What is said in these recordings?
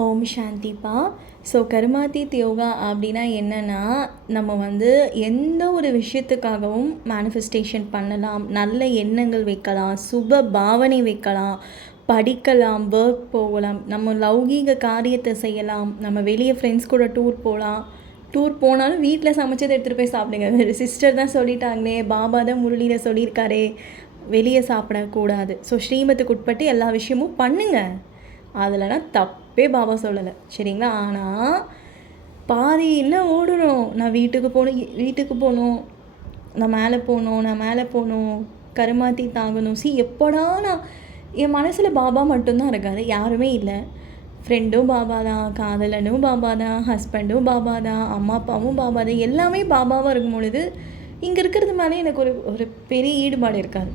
ஓம் சாந்திப்பா so கருமாதித் yoga அப்படின்னா என்னென்னா நம்ம வந்து எந்த ஒரு விஷயத்துக்காகவும் மேனிஃபெஸ்டேஷன் பண்ணலாம். நல்ல எண்ணங்கள் வைக்கலாம் சுப பாவனை வைக்கலாம் படிக்கலாம் ஒர்க் போகலாம் நம்ம லௌகீக காரியத்தை செய்யலாம் நம்ம வெளியே ஃப்ரெண்ட்ஸ் கூட டூர் போகலாம். டூர் போனாலும் வீட்டில் சமைச்சதை எடுத்துகிட்டு போய் சாப்பிடுங்க. சிஸ்டர் தான் சொல்லிட்டாங்களே பாபா தான் முரளியில் சொல்லியிருக்காரே வெளியே சாப்பிடக்கூடாது. ஸோ ஸ்ரீமத்துக்கு உட்பட்டு எல்லா விஷயமும் பண்ணுங்கள் அதில்னா தப்பே பாபா சொல்லலை. சரிங்களா? ஆனால் பாதி என்ன ஓடணும்? நான் வீட்டுக்கு போகணும் வீட்டுக்கு போகணும் நான் மேலே போகணும் நான் மேலே போகணும் கருமாத்தி தாங்கணும். சி எப்போடா நான் என் மனசில் பாபா மட்டும்தான் இருக்காது. யாருமே இல்லை. ஃப்ரெண்டும் பாபா தான் காதலனும் பாபா தான் ஹஸ்பண்டும் பாபா தான் அம்மா அப்பாவும் பாபா தான். எல்லாமே பாபாவாக இருக்கும் பொழுது இங்கே இருக்கிறது மேலே எனக்கு ஒரு ஒரு பெரிய ஈடுபாடு இருக்காது.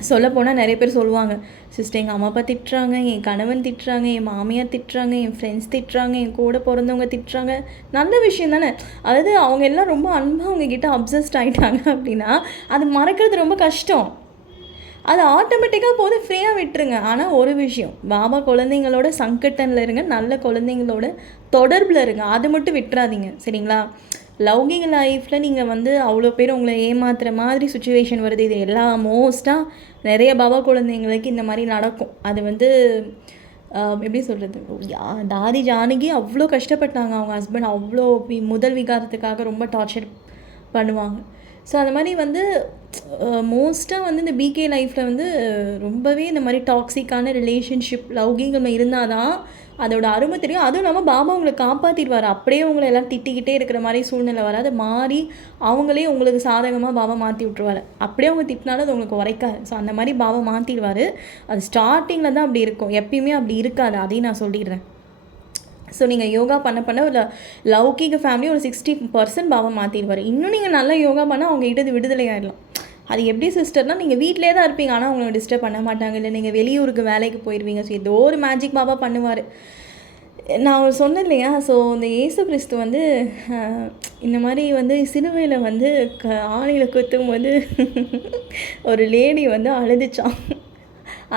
சொல்லப்போனால் நிறைய பேர் சொல்லுவாங்க சிஸ்டர் எங்கள் அம்மா அப்பா திட்டுறாங்க என் கணவன் திட்டுறாங்க என் மாமியார் திட்டுறாங்க என் ஃப்ரெண்ட்ஸ் திட்டுறாங்க என் கூட பிறந்தவங்க திட்டுறாங்க. நல்ல விஷயம் தானே? அதாவது அவங்க எல்லாம் ரொம்ப அன்பாக அவங்கக்கிட்ட அப்சஸ்ட் ஆகிட்டாங்க அப்படின்னா அது மறக்கிறது ரொம்ப கஷ்டம். அது ஆட்டோமேட்டிக்காக போது ஃப்ரீயாக விட்டுருங்க. ஆனால் ஒரு விஷயம் பாபா குழந்தைங்களோட சங்கட்டனில் இருங்க நல்ல குழந்தைங்களோட தொடர்பில் இருங்க. அது மட்டும் விட்டுறாதீங்க சரிங்களா? லவ்கிங் லைஃப்பில் நீங்கள் வந்து அவ்வளோ பேர் உங்களை ஏமாத்துற மாதிரி சுச்சுவேஷன் வருது. இது எல்லா மோஸ்ட்டாக நிறைய பவா குழந்தைங்களுக்கு இந்த மாதிரி நடக்கும். அது வந்து எப்படி சொல்கிறது யா தாதி ஜானகி அவ்வளோ கஷ்டப்பட்டாங்க. அவங்க ஹஸ்பண்ட் அவ்வளோ முதல் விகாரத்துக்காக ரொம்ப டார்ச்சர் பண்ணுவாங்க. ஸோ அந்த மாதிரி வந்து மோஸ்ட்டாக வந்து இந்த பிகே லைஃப்பில் வந்து ரொம்பவே இந்த மாதிரி டாக்ஸிக்கான ரிலேஷன்ஷிப் லவ்கிங்கம் இருந்தால் தான் அதோட அருமை தெரியும். அதுவும் இல்லாமல் பாபா உங்களை காப்பாற்றிடுவார் அப்படியே உங்களை எல்லாம் திட்டிக்கிட்டே இருக்கிற மாதிரி சூழ்நிலை வராது. மாறி அவங்களே உங்களுக்கு சாதகமாக பாபா மாற்றி விட்ருவார் அப்படியே அவங்க திட்டினாலும் அது உங்களுக்கு உரைக்காது. ஸோ அந்த மாதிரி பாபா மாற்றிடுவார் அது ஸ்டார்டிங்கில் தான் அப்படி இருக்கும். எப்பயுமே அப்படி இருக்காது. அதையும் நான் சொல்லிடுறேன். ஸோ நீங்கள் யோகா பண்ண பண்ண ஒரு லௌகிக ஃபேமிலி ஒரு சிக்ஸ்டி பர்சன்ட் பாபா மாற்றிடுவார் இன்னும் நீங்கள் நல்லா யோகா பண்ணால் அவங்க கிட்ட விடுதலை ஆகிடலாம் அது எப்படி சிஸ்டர்னால் நீங்கள் வீட்டிலே தான் இருப்பீங்க. ஆனால் அவங்கள டிஸ்டர்ப் பண்ண மாட்டாங்க. இல்லை நீங்கள் வெளியூருக்கு வேலைக்கு போயிடுவீங்க ஸோ ஏதோ ஒரு மேஜிக் பாபா பண்ணுவார். நான் சொன்னேன் இல்லையா? ஸோ இந்த ஏசு கிறிஸ்து வந்து இந்த மாதிரி வந்து சிலுவையில் வந்து க ஆணையில் குத்தும் போது ஒரு லேடி வந்து அழுதுச்சான்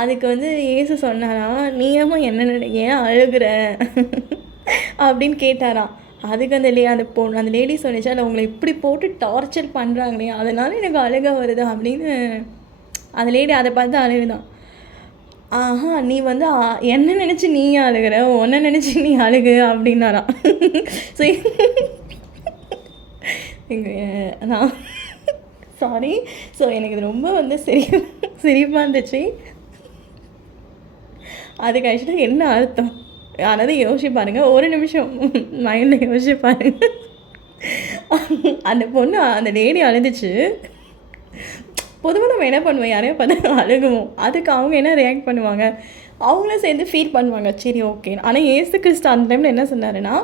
அதுக்கு வந்து ஏசு சொன்னாரா நீ ஏமா என்ன ஏன் அழுகிற? அப்படின்னு கேட்டாராம். அதுக்கு அந்த லே அந்த பொ அந்த லேடி சொன்னிச்சா அதை உங்களை இப்படி போட்டு டார்ச்சர் பண்ணுறாங்களே அதனால எனக்கு அழுக வருது அப்படின்னு அந்த லேடி அதை பார்த்து அழுகுதான் ஆஹா நீ வந்து என்ன நினச்சி நீ அழுகிற? உன்னை நினச்சி நீ அழுகு அப்படின்னாராம். ஸோ எங்கள் நான் சாரி ஸோ எனக்கு இது ரொம்ப வந்து சிரி சிரிப்பாக இருந்துச்சு. அதுக்கு ஆக்சுவலாக என்ன அர்த்தம்? யாராவது யோசிச்சு பாருங்கள் ஒரு நிமிஷம் மைண்டில் யோசிச்சு பாருங்கள் அந்த பொண்ணு அந்த லேடி அழுதுச்சு. பொதுவாக நம்ம என்ன பண்ணுவோம்? யாரையோ பார்த்து அழுகுவோம். அதுக்கு அவங்க என்ன ரியாக்ட் பண்ணுவாங்க? அவங்களும் சேர்ந்து ஃபீல் பண்ணுவாங்க. சரி ஓகே ஆனால் ஏசு கிறிஸ்து அந்த டைமில் என்ன சொன்னாருன்னா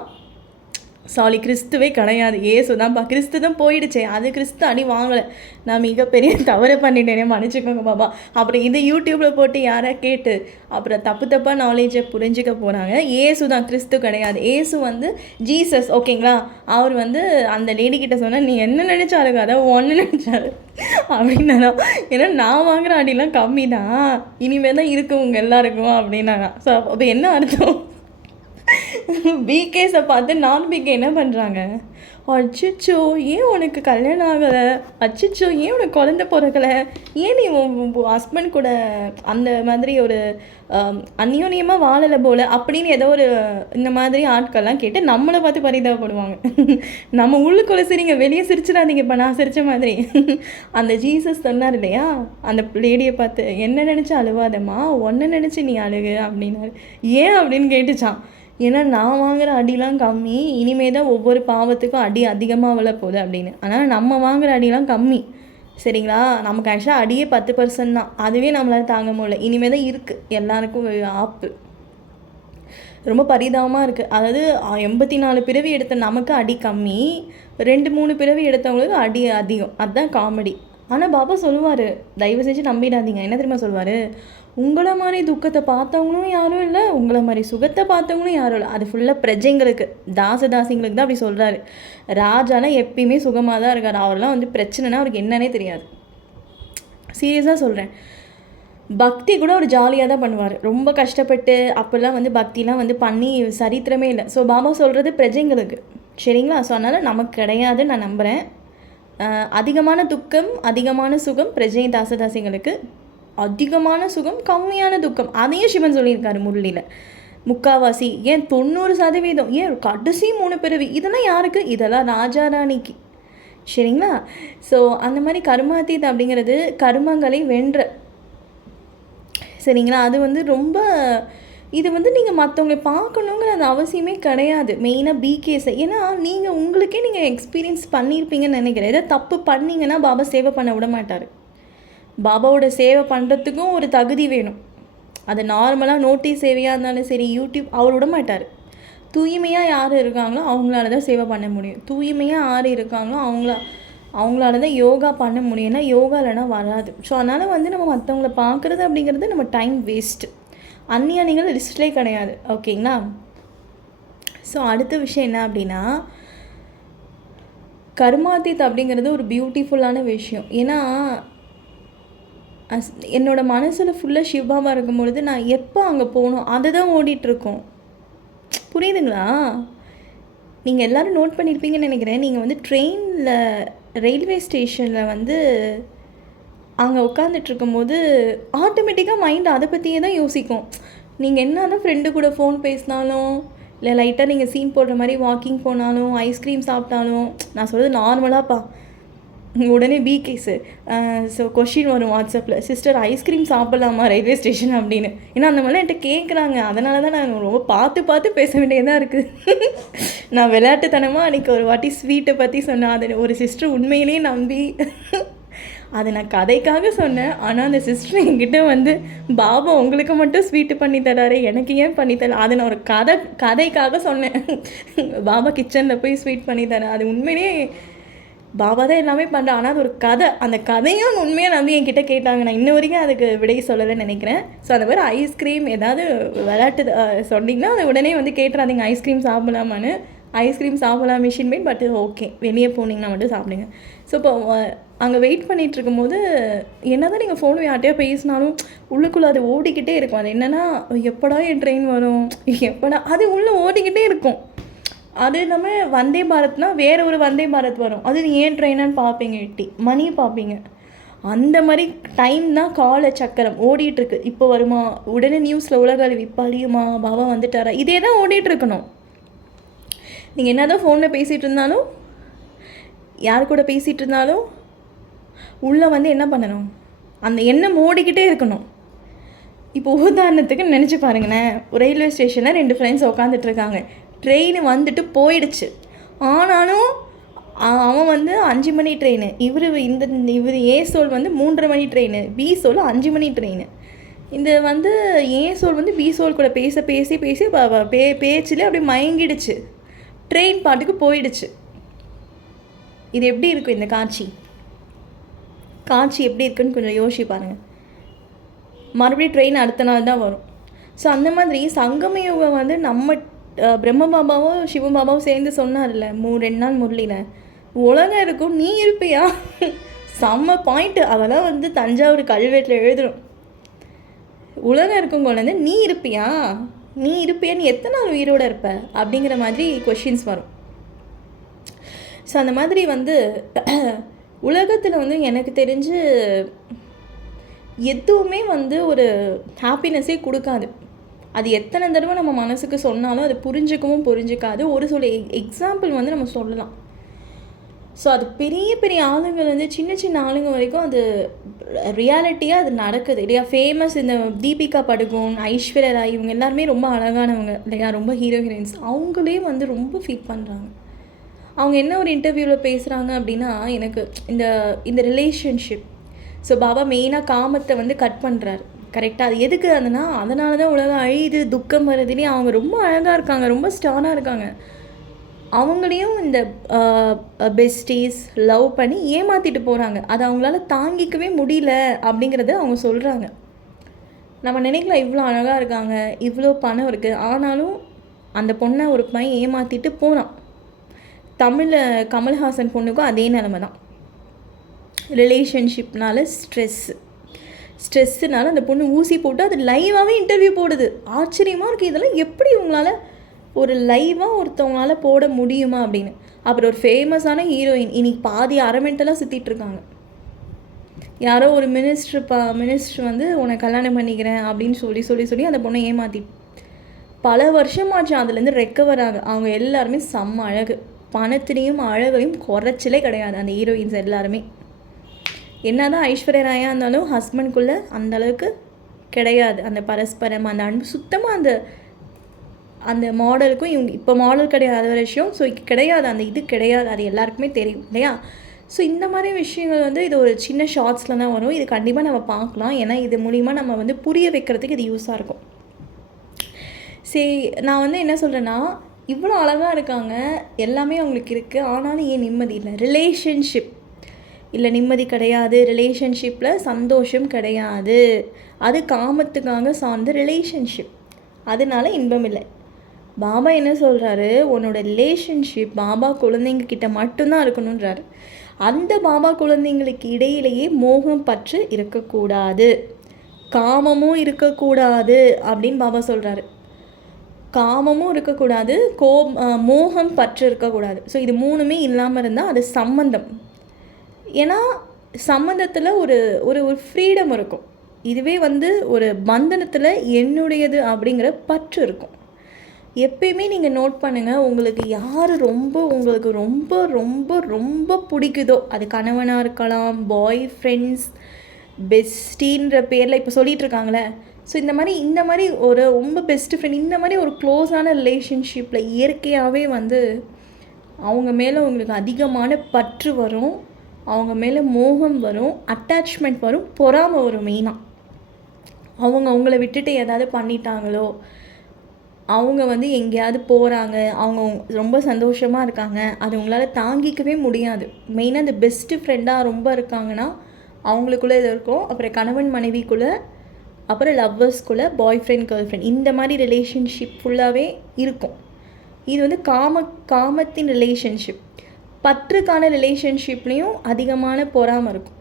சாரி கிறிஸ்துவே கிடையாது. ஏசு தான்ப்பா கிறிஸ்து தான் போயிடுச்சே. அது கிறிஸ்து அடி வாங்கலை. நான் மிகப்பெரிய தவறை பண்ணிட்டேனே மன்னிச்சுக்கோங்க பாபா. அப்புறம் இது யூடியூப்பில் போட்டு யாரை கேட்டு அப்புறம் தப்பு தப்பாக நாலேஜை புரிஞ்சுக்க போகிறாங்க ஏசு தான் கிறிஸ்து கிடையாது. ஏசு வந்து ஜீசஸ் ஓகேங்களா? அவர் வந்து அந்த லேடி கிட்ட சொன்னால் நீ என்ன நினச்சாரு அதை ஒன்று நினச்சாரு? அப்படின்னா ஏன்னா நான் வாங்குகிற அடிலாம் கம்மி தான் இனிமேல் தான் இருக்கு உங்கள் எல்லாருக்கும் அப்படின்னாங்க ஸோ அப்போ என்ன அர்த்தம்? பிகேஸை பார்த்து நான் பிகே என்ன பண்ணுறாங்க அச்சிச்சோ ஏன் உனக்கு கல்யாணம் ஆகலை? அச்சிச்சோ ஏன் உனக்கு குழந்த பிறக்கலை? ஏன் நீ ஹஸ்பண்ட் கூட அந்த மாதிரி ஒரு அந்யோன்யமாக வாழலை போல்? அப்படின்னு ஏதோ ஒரு இந்த மாதிரி ஆட்கள்லாம் கேட்டு நம்மளை பார்த்து பரிதாபப்படுவாங்க. நம்ம உள்ளுக்குள்ளே சரிங்க வெளியே சிரிச்சிடாதீங்க இப்போ நான் சிரித்த மாதிரி. அந்த ஜீசஸ் சொன்னார் இல்லையா? அந்த லேடியை பார்த்து என்ன நினச்சி அழுவாதம்மா? ஒன்றை நினச்சி நீ அழுகு அப்படின்னாரு. ஏன் அப்படின்னு கேட்டுச்சான் ஏன்னா நான் வாங்குகிற அடிலாம் கம்மி இனிமே தான் ஒவ்வொரு பாவத்துக்கும் அடி அதிகமாக விழ போகுது அப்படின்னு. ஆனால் நம்ம வாங்குகிற அடிலாம் கம்மி. சரிங்களா? நமக்கு ஆக்சுவலாக அடியே பத்து பர்சன்ட் தான். அதுவே நம்மளால் தாங்க முடியல. இனிமே தான் இருக்குது எல்லாருக்கும் ஆப்பு. ரொம்ப பரிதாபமாக இருக்குது அதாவது எண்பத்தி நாலு பிறவி எடுத்த நமக்கு அடி கம்மி. ரெண்டு மூணு பிறவி எடுத்தவங்களுக்கு அடி அதிகம். அதுதான் காமெடி ஆனால் பாபா சொல்லுவார். தயவு செஞ்சு நம்பிடாதீங்க. என்ன தெரியுமா சொல்லுவார்? உங்களை மாதிரி துக்கத்தை பார்த்தவங்களும் யாரும் இல்லை உங்களை மாதிரி சுகத்தை பார்த்தவங்களும் யாரும் இல்லை. அது ஃபுல்லாக பிரஜைங்களுக்கு தாசதாசிங்களுக்கு தான் அப்படி சொல்கிறாரு ராஜாலாம் எப்பயுமே சுகமாக தான் இருக்கார். அவரெல்லாம் வந்து பிரச்சனைனா அவருக்கு என்னன்னே தெரியாது. சீரியஸாக சொல்கிறேன் பக்தி கூட ஒரு ஜாலியாக தான் பண்ணுவார். ரொம்ப கஷ்டப்பட்டு அப்போல்லாம் வந்து பக்திலாம் வந்து பண்ணி சரித்திரமே இல்லை. ஸோ பாபா சொல்கிறது பிரஜைங்களுக்கு. சரிங்களா? ஸோ அதனால் நமக்கு கிடையாதுன்னு நான் நம்புகிறேன் அதிகமான துக்கம் அதிகமான சுகம் பிரஜை தாசதாசிங்களுக்கு அதிகமான சுகம் கம்மியான துக்கம். அதையும் சிவன் சொல்லியிருக்காரு முரளியில். முக்காவாசி ஏன் தொண்ணூறு சதவீதம்? ஏன் கடைசி மூணு பிறவி? இதெல்லாம் யாருக்கு? இதெல்லாம் ராஜா ராணிக்கு. சரிங்களா? ஸோ அந்த மாதிரி கர்மாத்தீத் அப்படிங்கிறது கர்மங்களை வென்ற. சரிங்களா? அது வந்து ரொம்ப இது வந்து நீங்கள் மற்றவங்களை பார்க்கணுங்கிற அந்த அவசியமே கிடையாது. மெயினாக பிகேஸை ஏன்னா நீங்கள் உங்களுக்கே நீங்கள் எக்ஸ்பீரியன்ஸ் பண்ணியிருப்பீங்கன்னு நினைக்கிறேன். ஏதோ தப்பு பண்ணிங்கன்னா பாபா சேவை பண்ண விட மாட்டார். பாபாவோட சேவை பண்ணுறதுக்கும் ஒரு தகுதி வேணும். அது நார்மலாக நோட்டீஸ் சேவையாக இருந்தாலும் சரி யூடியூப் அவர் விட மாட்டார். தூய்மையாக யார் இருக்காங்களோ அவங்களால தான் சேவை பண்ண முடியும். தூய்மையாக யார் இருக்காங்களோ அவங்கள அவங்களால தான் யோகா பண்ண முடியும். ஏன்னா யோகா இல்லைனா வராது. ஸோ அதனால் வந்து நம்ம மற்றவங்கள பார்க்குறது அப்படிங்கிறது நம்ம டைம் வேஸ்ட்டு அந்நியானிகள் லிஸ்ட்லே கிடையாது. ஓகேங்களா ஸோ அடுத்த விஷயம் என்ன அப்படின்னா கர்மாதித் அப்படிங்கிறது ஒரு பியூட்டிஃபுல்லான விஷயம். ஏன்னா என்னோடய மனசில் ஃபுல்லாக ஷிவாவாக இருக்கும் பொழுது நான் எப்போ அங்கே போகணும் அதை தான் ஓடிட்டுருக்கோம். புரியுதுங்களா? நீங்கள் எல்லோரும் நோட் பண்ணியிருப்பீங்கன்னு நினைக்கிறேன். நீங்கள் வந்து ட்ரெயினில் ரயில்வே ஸ்டேஷனில் வந்து அங்கே உட்காந்துட்ருக்கும் போது ஆட்டோமேட்டிக்காக மைண்ட் அதை பற்றியே தான் யோசிக்கும். நீங்கள் என்ன தான் ஃப்ரெண்டு கூட ஃபோன் பேசினாலும் இல்லை லைட்டாக நீங்கள் சீன் போடுற மாதிரி வாக்கிங் போனாலும் ஐஸ்கிரீம் சாப்பிட்டாலும் நான் சொல்கிறது நார்மலாகப்பா உடனே பிகே சார் ஸோ கொஷின் வரும் வாட்ஸ்அப்பில் சிஸ்டர் ஐஸ்கிரீம் சாப்பிட்லாமா ரயில்வே ஸ்டேஷன் அப்படின்னு. ஏன்னா அந்த மாதிரிலாம் என்கிட்ட கேட்குறாங்க அதனால தான் நான் ரொம்ப பார்த்து பார்த்து பேச வேண்டியதாக இருக்குது நான் விளையாட்டுத்தனமாக அன்றைக்கி ஒரு வாட்டி ஸ்வீட்டை பற்றி சொன்னேன். அதை ஒரு சிஸ்டர் உண்மையிலேயே நம்பி. அதை நான் கதைக்காக சொன்னேன். ஆனால் அந்த சிஸ்டர் என்கிட்ட வந்து பாபா உங்களுக்கு மட்டும் ஸ்வீட்டு பண்ணி தராரு. எனக்கு ஏன் பண்ணி தர அதை நான் ஒரு கதை கதைக்காக சொன்னேன். பாபா கிச்சனில் போய் ஸ்வீட் பண்ணி தரேன். அது உண்மையிலேயே பாபா தான் எல்லாமே பண்ணுறேன் ஆனால் அது ஒரு கதை. அந்த கதையும் உண்மையாக நம்பி என்கிட்ட கேட்டாங்க. நான் இன்ன வரைக்கும் அதுக்கு விடை சொல்லலைன்னு நினைக்கிறேன். ஸோ அந்த மாதிரி ஐஸ்கிரீம் ஏதாவது விளையாட்டு சொன்னீங்கன்னா அதை உடனே வந்து கேட்டுறாதீங்க. ஐஸ்கிரீம் சாப்பிடலாமான்னு. ஐஸ்கிரீம் சாப்பிடலாம் மிஷின் மேட் பட் ஓகே வெளியே போனீங்கன்னா மட்டும் சாப்பிடுங்க. ஸோ இப்போ அங்கே வெயிட் பண்ணிகிட்டு இருக்கும்போது என்ன தான் நீங்கள் ஃபோன் யார்ட்டையா பேசினாலும் உள்ளுக்குள்ளே அது ஓடிக்கிட்டே இருக்கும். அது என்னென்னா எப்படா என் ட்ரெயின் வரும்? எப்படா அது உள்ளே ஓடிக்கிட்டே இருக்கும். அது இல்லாமல் வந்தே பாரத்னால் வேறு ஒரு வந்தே பாரத் வரும். அது ஏன் ட்ரெயினான்னு பார்ப்பீங்க எட்டி மணி பார்ப்பீங்க அந்த மாதிரி டைம் தான் கால சக்கரம் ஓடிட்டுருக்கு. இப்போ வருமா? உடனே நியூஸில் உலக அழிவு இப்போ அழியுமா? பாபா வந்துட்டாரா? இதே தான் ஓடிட்டுருக்கணும். நீங்கள் என்ன தான் ஃபோனில் பேசிகிட்டு இருந்தாலும் யார் கூட பேசிகிட்டு இருந்தாலும் உள்ளே வந்து என்ன பண்ணணும்? அந்த எண்ணம் ஓடிக்கிட்டே இருக்கணும். இப்போ உதாரணத்துக்கு நினச்சி பாருங்களேன். ரயில்வே ஸ்டேஷனில் ரெண்டு ஃப்ரெண்ட்ஸ் உட்காந்துட்டு இருக்காங்க. ட்ரெயின் வந்துட்டு போயிடுச்சு. ஆனாலும் அவன் வந்து அஞ்சு மணி ட்ரெயின் இவர் இந்த இவர் ஏ சோல் வந்து மூன்றரை மணி ட்ரெயின் பி சோல் அஞ்சு மணி ட்ரெயின் இந்த வந்து ஏ சோல் வந்து பி சோல் கூட பேச பேசி பேசி பே பேச்சில் அப்படியே மயங்கிடுச்சு. ட்ரெயின் பாட்டுக்கு போயிடுச்சு. இது எப்படி இருக்கும் இந்த காட்சி? காட்சி எப்படி இருக்குன்னு கொஞ்சம் யோசிச்சு பாருங்கள் மறுபடியும் ட்ரெயின் அடுத்த நாள் தான் வரும். ஸோ அந்த மாதிரி சங்கம யுகம் வந்து நம்ம பிரம்ம பாபாவும் சிவ பாபாவும் சேர்ந்து சொன்னார்ல மூ ரெண்டு நாள் முரளியில் உலகம் இருக்கும் நீ இருப்பியா? செம்ம பாயிண்ட்டு அதெல்லாம் வந்து தஞ்சாவூர் கல்வெட்டில் எழுதுறோம். உலகம் இருக்கும் குழந்தை நீ இருப்பியா? நீ இருப்பியா நீ எத்தனை நாள் உயிரோட இருப்ப? அப்படிங்கிற மாதிரி கொஷின்ஸ் வரும். ஸோ அந்த மாதிரி வந்து உலகத்தில் வந்து எனக்கு தெரிஞ்சு எதுவுமே வந்து ஒரு ஹாப்பினஸ்ஸே கொடுக்காது. அது எத்தனை தடவை நம்ம மனசுக்கு சொன்னாலும் அது புரிஞ்சுக்கவும் புரிஞ்சுக்காது. ஒரு சில எக்ஸாம்பிள் வந்து நம்ம சொல்லலாம். ஸோ அது பெரிய பெரிய ஆளுங்கள் வந்து சின்ன சின்ன ஆளுங்க வரைக்கும் அது ரியாலிட்டியாக அது நடக்குது. இல்லையா? ஃபேமஸ் இந்த தீபிகா படுகோன் ஐஸ்வர்யா ராய் இவங்க எல்லாருமே ரொம்ப அழகானவங்க. இல்லையா? ரொம்ப ஹீரோ ஹீரோயின்ஸ் அவங்களே வந்து ரொம்ப ஃபீல் பண்ணுறாங்க அவங்க என்ன ஒரு இன்டர்வியூவில் பேசுகிறாங்க அப்படின்னா எனக்கு இந்த இந்த ரிலேஷன்ஷிப் ஸோ பாபா மெயினாக காமத்தை வந்து கட் பண்ணுறாரு கரெக்டாக அது எதுக்கு அதுனா அதனால தான் உலகம் அழியுது துக்கம் வருதுலேயே அவங்க ரொம்ப அழகாக இருக்காங்க ரொம்ப ஸ்டானாக இருக்காங்க. அவங்களையும் இந்த பெஸ்டீஸ் லவ் பண்ணி ஏமாற்றிட்டு போகிறாங்க அதை அவங்களால தாங்கிக்கவே முடியல அப்படிங்கிறத அவங்க சொல்கிறாங்க நம்ம நினைக்கலாம் இவ்வளோ அழகாக இருக்காங்க இவ்வளோ பணம் இருக்குது ஆனாலும் அந்த பொண்ணை ஒரு பையன் ஏமாற்றிட்டு போகிறான் தமிழில் கமல்ஹாசன் பொண்ணுக்கும் அதே நிலமை தான் ரிலேஷன்ஷிப்னால ஸ்ட்ரெஸ்ஸு ஸ்ட்ரெஸ்ஸுனால அந்த பொண்ணு ஊசி போட்டு அது லைவாகவே இன்டர்வியூ போடுது. ஆச்சரியமாக இருக்குது இதெல்லாம் எப்படி உங்களால் ஒரு லைவாக ஒருத்தவங்களால போட முடியுமா அப்படின்னு. அப்புறம் ஒரு ஃபேமஸான ஹீரோயின் இன்னைக்கு பாதி அரை மென்டலாக சுற்றிட்டு இருக்காங்க. யாரோ ஒரு மினிஸ்டர் பா மினிஸ்டர் வந்து உன்னை கல்யாணம் பண்ணிக்கிறேன் அப்படின்னு சொல்லி சொல்லி சொல்லி அந்த பொண்ணை ஏமாற்றி பல வருஷமாச்சு அதுலேருந்து ரெக்கவர் ஆக. அவங்க எல்லாருமே செம்ம அழகு. பணத்திலையும் அழகையும் குறைச்சலே கிடையாது. அந்த ஹீரோயின்ஸ் எல்லாருமே. என்னதான் ஐஸ்வர்யா ராயா இருந்தாலும் ஹஸ்பண்ட்குள்ளே அந்த அளவுக்கு கிடையாது. அந்த பரஸ்பரம் அந்த அன்பு சுத்தமாக அந்த அந்த மாடலுக்கும் இவங்க இப்போ மாடல் கிடையாது ஒரு விஷயம் ஸோ கிடையாது. அந்த இது கிடையாது. அது எல்லாருக்குமே தெரியும் இல்லையா? ஸோ இந்த மாதிரி விஷயங்கள் வந்து இது ஒரு சின்ன ஷார்ட்ஸில் தான் வரும். இது கண்டிப்பாக நம்ம பார்க்கலாம். ஏன்னா இது மூலிமா நம்ம வந்து புரிய வைக்கிறதுக்கு இது யூஸாக இருக்கும். சரி நான் வந்து என்ன சொல்கிறேன்னா இவ்வளோ அழகாக இருக்காங்க. எல்லாமே அவங்களுக்கு இருக்குது ஆனாலும் ஏன் நிம்மதி இல்லை? ரிலேஷன்ஷிப் இல்லை நிம்மதி கிடையாது ரிலேஷன்ஷிப்பில் சந்தோஷம் கிடையாது. அது காமத்துக்காக சார்ந்த ரிலேஷன்ஷிப் அதனால இன்பம் இல்லை. பாபா என்ன சொல்கிறாரு உன்னோட ரிலேஷன்ஷிப் பாபா குழந்தைங்க கிட்ட மட்டும்தான் இருக்கணுன்றாரு அந்த பாபா குழந்தைங்களுக்கு இடையிலேயே மோகம் பற்று இருக்கக்கூடாது. காமமும் இருக்கக்கூடாது அப்படின்னு பாபா சொல்கிறாரு காமமும் இருக்கக்கூடாது கோ மோகம் பற்று இருக்கக்கூடாது. ஸோ இது மூணுமே இல்லாமல் இருந்தால் அது சம்மந்தம் ஏன்னா சம்மந்தத்தில் ஒரு ஒரு ஒரு ஃப்ரீடம் இருக்கும். இதுவே வந்து ஒரு பந்தனத்தில் என்னுடையது அப்படிங்கிற பற்று இருக்கும். எப்பயுமே நீங்கள் நோட் பண்ணுங்கள் உங்களுக்கு யார் ரொம்ப உங்களுக்கு ரொம்ப ரொம்ப ரொம்ப பிடிக்குதோ அது கணவனாக இருக்கலாம் பாய் ஃப்ரெண்ட்ஸ் பெஸ்டின்ற பேரில் இப்போ சொல்லிகிட்டு இருக்காங்களே ஸோ இந்த மாதிரி இந்த மாதிரி ஒரு ரொம்ப பெஸ்ட்டு ஃப்ரெண்ட் இந்த மாதிரி ஒரு க்ளோஸான ரிலேஷன்ஷிப்பில் இயற்கையாகவே வந்து அவங்க மேலே உங்களுக்கு அதிகமான பற்று வரும். அவங்க மேலே மோகம் வரும் அட்டாச்மெண்ட் வரும் பொறாமை வரும் மெயினாக அவங்க அவங்கள விட்டுட்டு ஏதாவது பண்ணிட்டாங்களோ அவங்க வந்து எங்கேயாவது போகிறாங்க அவங்க ரொம்ப சந்தோஷமாக இருக்காங்க அது உங்களால் தாங்கிக்கவே முடியாது. மெயினாக இந்த பெஸ்ட்டு ஃப்ரெண்டாக ரொம்ப இருக்காங்கன்னா அவங்களுக்குள்ளே இது இருக்கும். அப்புறம் கணவன் மனைவிக்குள்ளே அப்புறம் லவ்வர்ஸ்குள்ளே பாய் ஃப்ரெண்ட் கேர்ள் ஃப்ரெண்ட் இந்த மாதிரி ரிலேஷன்ஷிப் ஃபுல்லாகவே இருக்கும். இது வந்து காம காமத்தின் ரிலேஷன்ஷிப் பற்றுக்கான ரிலேஷன்ஷிப்லேயும் அதிகமான பொறாமல் இருக்கும்.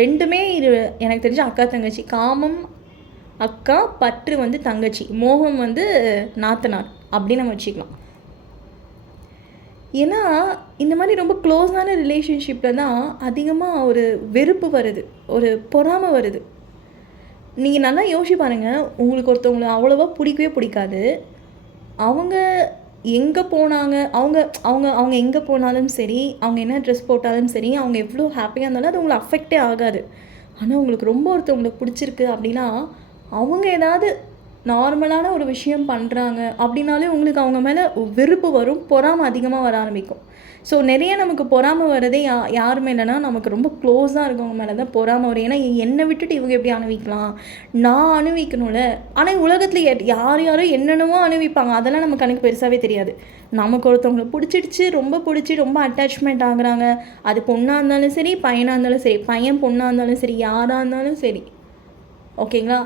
ரெண்டுமே இது எனக்கு தெரிஞ்ச அக்கா தங்கச்சி. காமம் அக்கா பற்று வந்து தங்கச்சி. மோகம் வந்து நாத்தனார் அப்படின்னு நம்ம வச்சுக்கலாம். ஏன்னா இந்த மாதிரி ரொம்ப க்ளோஸான ரிலேஷன்ஷிப்பில் தான் அதிகமாக ஒரு வெறுப்பு வருது. ஒரு பொறாமை வருது. நீங்கள் நல்லா யோசிச்சு பாருங்கள் உங்களுக்கு ஒருத்தவங்களை அவ்வளோவா பிடிக்கவே பிடிக்காது. அவங்க எங்கே போனாங்க? அவங்க அவங்க அவங்க எங்கே போனாலும் சரி அவங்க என்ன ட்ரெஸ் போட்டாலும் சரி அவங்க எவ்வளோ ஹாப்பியாக இருந்தாலும் அது உங்களை அஃபெக்டே ஆகாது. ஆனால் உங்களுக்கு ரொம்ப ஒருத்தவங்களுக்கு பிடிச்சிருக்கு அப்படின்னா அவங்க ஏதாவது நார்மலான ஒரு விஷயம் பண்ணுறாங்க அப்படின்னாலே உங்களுக்கு அவங்க மேலே வெறுப்பு வரும் பொறாமை அதிகமாக வர ஆரம்பிக்கும். ஸோ நிறைய நமக்கு பொறாமை வரதே யா யார் மேலேனா நமக்கு ரொம்ப க்ளோஸாக இருக்கவங்க மேலே தான் பொறாமை வரும். ஏன்னா என்னை விட்டுட்டு இவங்க எப்படி அணுவிக்கலாம்? நான் அணுவிக்கணும்ல. ஆனால் உலகத்தில் யார் யாரோ என்னென்னவோ அணுவிப்பாங்க. அதெல்லாம் நமக்கு கணக்கு பெருசாகவே தெரியாது. நமக்கு ஒருத்தவங்களை பிடிச்சிடுச்சு ரொம்ப பிடிச்சி ரொம்ப அட்டாச்மெண்ட் ஆகுறாங்க. அது பொண்ணாக இருந்தாலும் சரி பையனாக இருந்தாலும் சரி பையன் பொண்ணாக இருந்தாலும் சரி யாராக இருந்தாலும் சரி. ஓகேங்களா?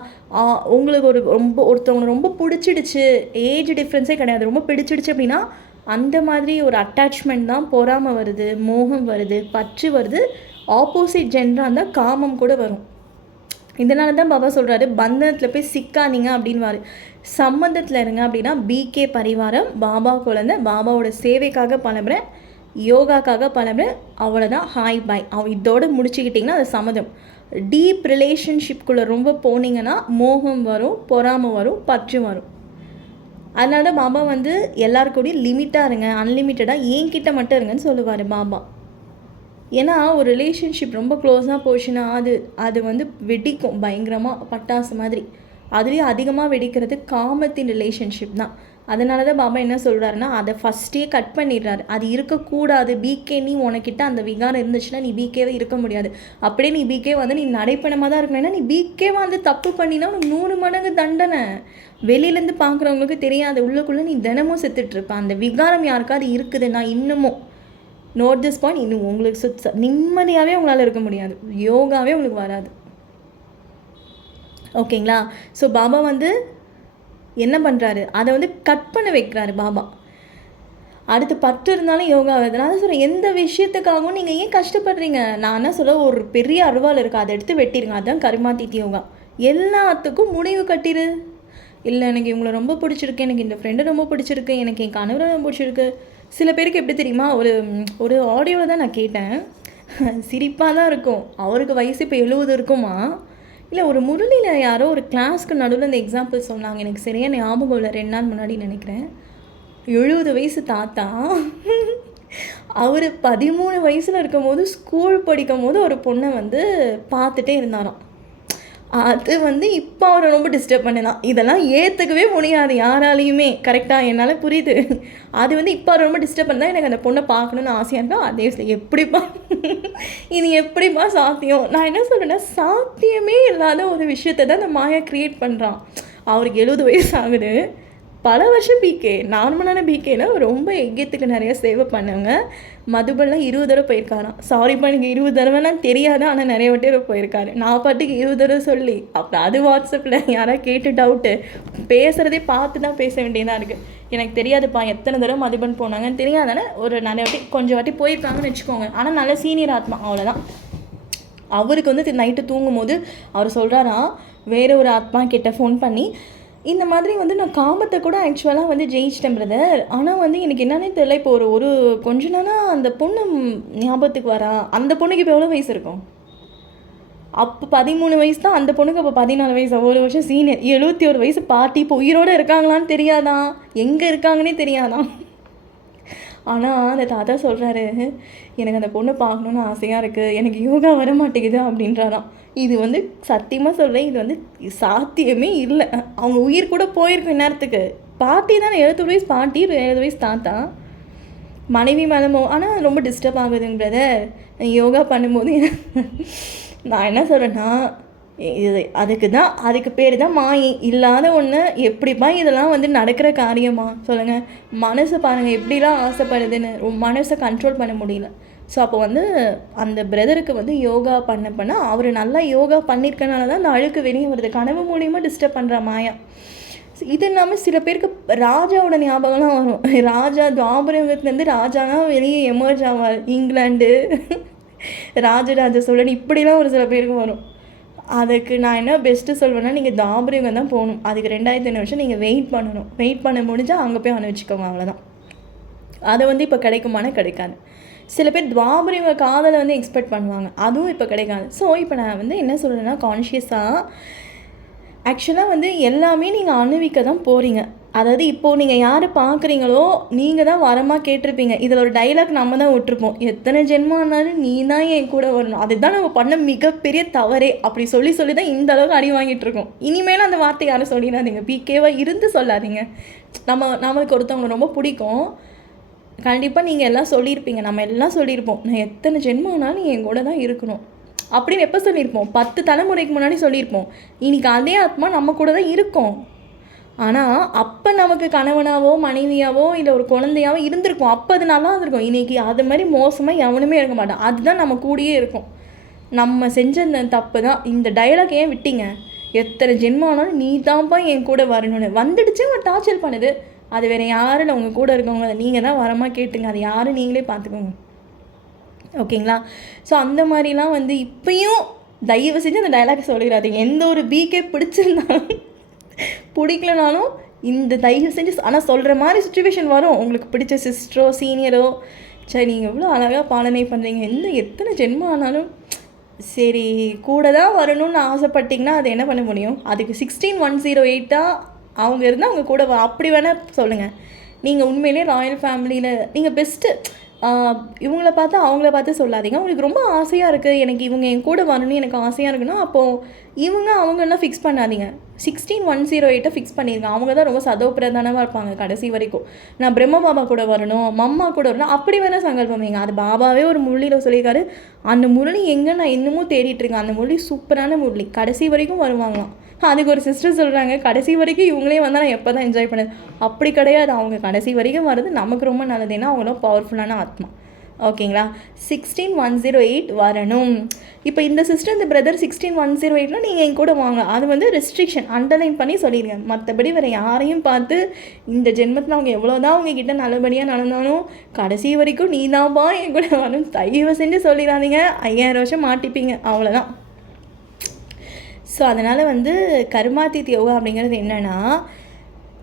உங்களுக்கு ஒரு ரொம்ப ஒருத்தவங்களை ரொம்ப பிடிச்சிடுச்சு ஏஜ் டிஃப்ரென்ஸே கிடையாது ரொம்ப பிடிச்சிடுச்சு அப்படின்னா அந்த மாதிரி ஒரு அட்டாச்மெண்ட் தான் பொறாமல் வருது மோகம் வருது பற்று வருது ஆப்போசிட் ஜென்டராக இருந்தால் காமம் கூட வரும். இதனால தான் பாபா சொல்கிறாரு பந்தனத்தில் போய் சிக்காதீங்க அப்படின்வாரு சம்மந்தத்தில் இருங்க அப்படின்னா பிகே பரிவாரம் பாபா குழந்தை பாபாவோட சேவைக்காக பலமுறை யோகாக்காக பலமுறை அவ்வளோதான் ஹாய் பாய் அவ இதோடு முடிச்சுக்கிட்டிங்கன்னா அது சம்மதம். டீப் ரிலேஷன்ஷிப்குள்ளே ரொம்ப போனீங்கன்னா மோகம் வரும் பொறாமை வரும் பற்று வரும். அதனால தான் பாபா வந்து எல்லாருக்கூடயும் லிமிட்டாக இருங்க அன்லிமிட்டடாக என்கிட்ட மட்டும் இருங்கன்னு சொல்லுவார் பாபா ஏன்னா ஒரு ரிலேஷன்ஷிப் ரொம்ப க்ளோஸாக போச்சுன்னா அது அது வந்து வெடிக்கும் பயங்கரமாக பட்டாசு மாதிரி. அதுலேயும் அதிகமாக வெடிக்கிறது காமத்தின் ரிலேஷன்ஷிப் தான். அதனால தான் பாபா என்ன சொல்கிறாருன்னா அதை ஃபஸ்ட்டே கட் பண்ணிடுறாரு. அது இருக்கக்கூடாது. பிகே நீ உனக்கிட்ட அந்த விகாரம் இருந்துச்சுன்னா நீ பிகேவே இருக்க முடியாது. அப்படியே நீ பிகே வந்து நீ நடைப்பணமாக தான் இருக்கணும் ஏன்னா நீ பிகே வந்து தப்பு பண்ணினா உனக்கு நூறு மடங்கு தண்டனை. வெளியிலேருந்து பார்க்குறவங்களுக்கு தெரியாது. உள்ளுக்குள்ளே நீ தினமும் செத்துட்ருப்ப அந்த விகாரம் யாருக்காவது நான் இன்னமும். நோட் திஸ் பாயிண்ட் இன்னும் உங்களுக்கு சுத்த நிம்மதியாகவே உங்களால் இருக்க முடியாது. யோகாவே உங்களுக்கு வராது. ஓகேங்களா ஸோ பாபா வந்து என்ன பண்ணுறாரு அதை வந்து கட் பண்ண வைக்கிறாரு பாபா. அடுத்து பற்று இருந்தாலும் யோகா வருது நான் சொல்கிறேன் எந்த விஷயத்துக்காகவும் நீங்கள் ஏன் கஷ்டப்படுறீங்க? நான் என்ன சொல்ல ஒரு பெரிய அருவாள் இருக்குது அதை எடுத்து வெட்டிடுங்க அதுதான் கருமாத்தீத்தி யோகா. எல்லாத்துக்கும் முடிவு கட்டிடு இல்லை எனக்கு இவங்கள ரொம்ப பிடிச்சிருக்கு எனக்கு இந்த ஃப்ரெண்டை ரொம்ப பிடிச்சிருக்கு எனக்கு என் கணவரை ரொம்ப பிடிச்சிருக்கு. சில பேருக்கு எப்படி தெரியுமா ஒரு ஒரு ஆடியோவில் தான் நான் கேட்டேன். சிரிப்பாக தான் இருக்கும். அவருக்கு வயசு இப்போ எழுபது இருக்குமா? இல்லை ஒரு முரளியில் யாரோ ஒரு கிளாஸ்க்கு நடுவில் அந்த எக்ஸாம்பிள் சொன்னாங்க. எனக்கு சரியாக ஞாபகம் இல்லை. ரெண்டு நாள் முன்னாடி நினைக்கிறேன். எழுபது வயசு தாத்தா. அவர் பதிமூணு வயசில் இருக்கும்போது ஸ்கூல் படிக்கும் போது ஒரு பொண்ணை வந்து பார்த்துட்டே இருந்தாராம். அது வந்து இப்போ அவரை ரொம்ப டிஸ்டர்ப் பண்ணலாம் இதெல்லாம் ஏற்றுக்கவே முடியாது. யாராலையுமே. கரெக்டாக என்னால் புரியுது. அது வந்து இப்போ அவரை ரொம்ப டிஸ்டர்ப் பண்ணால் எனக்கு அந்த பொண்ணை பார்க்கணுன்னு ஆசையாக இருந்தால் அதே விஷயம். எப்படிப்பா? இது எப்படிப்பா சாத்தியம்? நான் என்ன சொல்கிறேன்னா சாத்தியமே இல்லாத ஒரு விஷயத்தை தான் அந்த மாயா க்ரியேட் பண்ணுறான் அவருக்கு எழுபது வயசு ஆகுது. பல வருஷம் பிகே நார்மலான பிகேனா ரொம்ப எக்கியத்துக்கு நிறைய சேவை பண்ணவங்க. மதுபெல்லாம் இருபது தடவை போயிருக்காராம். சாரிப்பா எனக்கு இருபது தடவைனா தெரியாது ஆனால் நிறைய வாட்டி போயிருக்காரு. நான் பாட்டுக்கு இருபது தடவை சொல்லி அப்புறம் அது வாட்ஸ்அப்பில் யாராவது கேட்டு டவுட்டு பேசுகிறதே பார்த்து தான் பேச வேண்டியதாக இருக்குது எனக்கு தெரியாதுப்பா எத்தனை தடவை மதுபன் போனாங்கன்னு தெரியாதானே ஒரு நிறைய வாட்டி கொஞ்சம் வாட்டி போயிருக்காங்கன்னு வச்சுக்கோங்க. ஆனால் நல்ல சீனியர் ஆத்மா அவ்வளோதான் அவருக்கு வந்து நைட்டு தூங்கும்போது அவர் சொல்கிறாரா வேற ஒரு ஆத்மா கிட்ட ஃபோன் பண்ணி இந்த மாதிரி வந்து நான் காமத்தை கூட ஆக்சுவலாக வந்து ஜெயிச்சிட்டேன் பிரதர் ஆனால் வந்து எனக்கு என்னன்னே தெரியல. இப்போ ஒரு ஒரு கொஞ்ச நாளாக அந்த பொண்ணு ஞாபகத்துக்கு வரா. அந்த பொண்ணுக்கு இப்போ எவ்வளோ வயசு இருக்கும்? அப்போ பதிமூணு வயசு தான் அந்த பொண்ணுக்கு அப்போ பதினாலு வயசு. ஒரு வருஷம் சீனியர் எழுபத்தி ஒரு வயசு பாட்டி இப்போ உயிரோடு இருக்காங்களான்னு தெரியாதான் எங்கே இருக்காங்கன்னே தெரியாதான் ஆனால் அந்த தாத்தா சொல்கிறாரு எனக்கு அந்த பொண்ணை பார்க்கணுன்னு ஆசையாக இருக்குது எனக்கு யோகா வர மாட்டேங்குது அப்படின்றாராம். இது வந்து சத்தியமாக சொல்கிறேன் இது வந்து சாத்தியமே இல்லை. அவங்க உயிர் கூட போயிருக்கும் நேரத்துக்கு பாட்டி தானே எழுபது வயசு பாட்டி எழுபது வயசு தாத்தா. மனைவி மேலமோ ஆனால் ரொம்ப டிஸ்டர்ப் ஆகுதுங்க பிரதர் யோகா பண்ணும்போது நான் என்ன சொல்கிறேன்னா இது அதுக்கு தான் அதுக்கு பேர் தான் மாயை. இல்லாத ஒன்று எப்படிப்பா இதெல்லாம் வந்து நடக்கிற காரியமா? சொல்லுங்கள் மனசை பாருங்கள் எப்படிலாம் ஆசைப்படுதுன்னு. ரொம்ப மனசை கண்ட்ரோல் பண்ண முடியல. ஸோ அப்போ வந்து அந்த பிரதருக்கு வந்து யோகா பண்ண பண்ண அவர் நல்லா யோகா பண்ணியிருக்கனால தான் அந்த அழுக்கு வெளியே வருது. கனவு மூலியமாக டிஸ்டர்ப் பண்ணுற மாயா. இது இல்லாமல் சில பேருக்கு ராஜாவோட ஞாபகம்லாம் வரும். ராஜா துவாபரங்கத்துலேருந்து ராஜானா வெளியே எமர்ஜ் ஆவார். இங்கிலாண்டு ராஜராஜ சோழன் இப்படிலாம் ஒரு சில பேருக்கு வரும். அதுக்கு நான் என்ன பெஸ்ட்டு சொல்வேன்னா நீங்கள் தாபரியம் தான் போகணும். அதுக்கு ரெண்டாயிரத்தி ஐநூறு வருஷம் நீங்கள் வெயிட் பண்ணணும். வெயிட் பண்ண முடிஞ்சால் அங்கே போய் அனுப்பிச்சிக்கோங்க அவ்வளோதான் அதை வந்து இப்போ கிடைக்குமானா கிடைக்காது. சில பேர் துவாபரிக காதலை வந்து எக்ஸ்பெக்ட் பண்ணுவாங்க. அதுவும் இப்போ கிடைக்காது. ஸோ இப்போ நான் வந்து என்ன சொல்கிறேன்னா கான்ஷியஸாக ஆக்சுவலாக வந்து எல்லாமே நீங்கள் அணுவிக்க தான் போகிறீங்க அதாவது இப்போது நீங்கள் யாரை பார்க்குறீங்களோ நீங்கள் தான் வரமாக கேட்டிருப்பீங்க. இதில் ஒரு டைலாக் நம்ம தான் விட்டுருப்போம். எத்தனை ஜென்மம் ஆனாலும் நீ தான் என் கூட வரணும். அதுதான் நம்ம பண்ண மிகப்பெரிய தவறே. அப்படி சொல்லி சொல்லி தான் இந்த அளவுக்கு அடி வாங்கிட்டு இருக்கோம். இனிமேல் அந்த வார்த்தை யாரும் சொல்லிடாதீங்க. பிகேவாக இருந்து சொல்லாதீங்க. நம்ம நம்மளுக்கு ஒருத்தவங்க ரொம்ப பிடிக்கும். கண்டிப்பாக நீங்கள் எல்லாம் சொல்லியிருப்பீங்க. நம்ம எல்லாம் சொல்லியிருப்போம். நான் எத்தனை ஜென்மம் ஆனாலும் நீ என் கூட தான் இருக்கணும். அப்படின்னு எப்போ சொல்லியிருப்போம்? பத்து தலைமுறைக்கு முன்னாடி சொல்லியிருப்போம். இன்னைக்கு அதே ஆத்மா நம்ம கூட தான் இருக்கும். ஆனால் அப்போ நமக்கு கணவனாவோ மனைவியாவோ இல்லை ஒரு குழந்தையாவோ இருந்திருக்கும். அப்போ அது நல்லா இருந்திருக்கும். இன்றைக்கி அது மாதிரி மோசமாக எவனுமே இருக்க மாட்டான். அதுதான் நம்ம கூடயே இருக்கும். நம்ம செஞ்ச இந்த தப்பு தான். இந்த டைலாக் ஏன் விட்டீங்க? எத்தனை ஜென்மம் ஆனாலும் நீ தான்ப்பா என் கூட வரணும்னு. வந்துடுச்சு அவன் டார்ச்சர் பண்ணுது. அது வேறு யாரும் இல்லை. உங்கள் கூட இருக்கவங்க அதை நீங்கள் தான் வரமாக கேட்டுங்க. அது யாரும் நீங்களே பார்த்துக்கோங்க ஓகேங்களா? ஸோ அந்த மாதிரிலாம் வந்து இப்பயும் தயவு செஞ்சு அந்த டைலாக் சொல்லிடாதீங்க. எந்த ஒரு பீக்கே பிடிச்சிருந்தாலும் பிடிக்கலனாலும் இந்த தயவு செஞ்சு ஆனால் சொல்கிற மாதிரி சுச்சுவேஷன் வரும். உங்களுக்கு பிடிச்ச சிஸ்டரோ சீனியரோ சரி நீங்கள் எவ்வளோ அழகாக பாலனை பண்ணுறீங்க எந்த எத்தனை ஜென்மம் ஆனாலும் சரி கூட தான் வரணும்னு ஆசைப்பட்டிங்கன்னா அது என்ன பண்ண முடியும்? அதுக்கு சிக்ஸ்டீன் ஒன் ஜீரோ எயிட்டாக அவங்க இருந்தால் அவங்க கூட வ- அப்படி வேணால் சொல்லுங்கள் நீங்கள் உண்மையிலே ராயல் ஃபேமிலியில் நீங்கள் பெஸ்ட்டு இவங்கள பார்த்து அவங்கள பார்த்து சொல்லாதீங்க. உங்களுக்கு ரொம்ப ஆசையாக இருக்குது எனக்கு இவங்க என் கூட வரணும்னு எனக்கு ஆசையாக இருக்குன்னா அப்போது இவங்க அவங்கெல்லாம் ஃபிக்ஸ் பண்ணாதீங்க. சிக்ஸ்டீன் ஒன் ஜீரோ எயிட்டை ஃபிக்ஸ் பண்ணியிருங்க அவங்க தான் ரொம்ப சதோப்பிரதானமாக இருப்பாங்க கடைசி வரைக்கும். நான் பிரம்ம பாபா கூட வரணும் மம்மா கூட வரணும் அப்படி வேணால் சங்கல்பம் வைங்க. அது பாபாவே ஒரு முரளியில் சொல்லியிருக்காரு. அந்த முரளி எங்கே நான் இன்னமும் தேடிட்டுருக்கேன் அந்த முரளி சூப்பரான முரளி. கடைசி வரைக்கும் வருவாங்களாம். அதுக்கு ஒரு சிஸ்டர் சொல்கிறாங்க கடைசி வரைக்கும் இவங்களே வந்தால் நான் எப்போ தான் என்ஜாய் பண்ணது அப்படி கிடையாது. அவங்க கடைசி வரைக்கும் வர்றது நமக்கு ரொம்ப நல்லது. ஏன்னா அவங்களும் பவர்ஃபுல்லான ஆத்மா. ஓகேங்களா? சிக்ஸ்டீன் ஒன் ஜீரோ எயிட் வரணும். இப்போ இந்த சிஸ்டர் இந்த பிரதர் சிக்ஸ்டீன் ஒன் ஜீரோ எயிட்னா நீங்கள் என் கூட வாங்க. அது வந்து ரெஸ்ட்ரிக்ஷன் அண்டர்லைன் பண்ணி சொல்லிடுங்க. மற்றபடி வேறு யாரையும் பார்த்து இந்த ஜென்மத்தில் அவங்க எவ்வளோதான் உங்ககிட்ட நல்லபடியாக நடந்தாலும் கடைசி வரைக்கும் நீ தான்ப்பா என் கூட வரணும் தயவு செஞ்சு சொல்லிடாதீங்க. ஐயாயிரம் வருஷம் மாட்டிப்பீங்க. அவ்வளோதான் ஸோ அதனால் வந்து கர்மாத்தீத் யோகா அப்படிங்கிறது என்னென்னா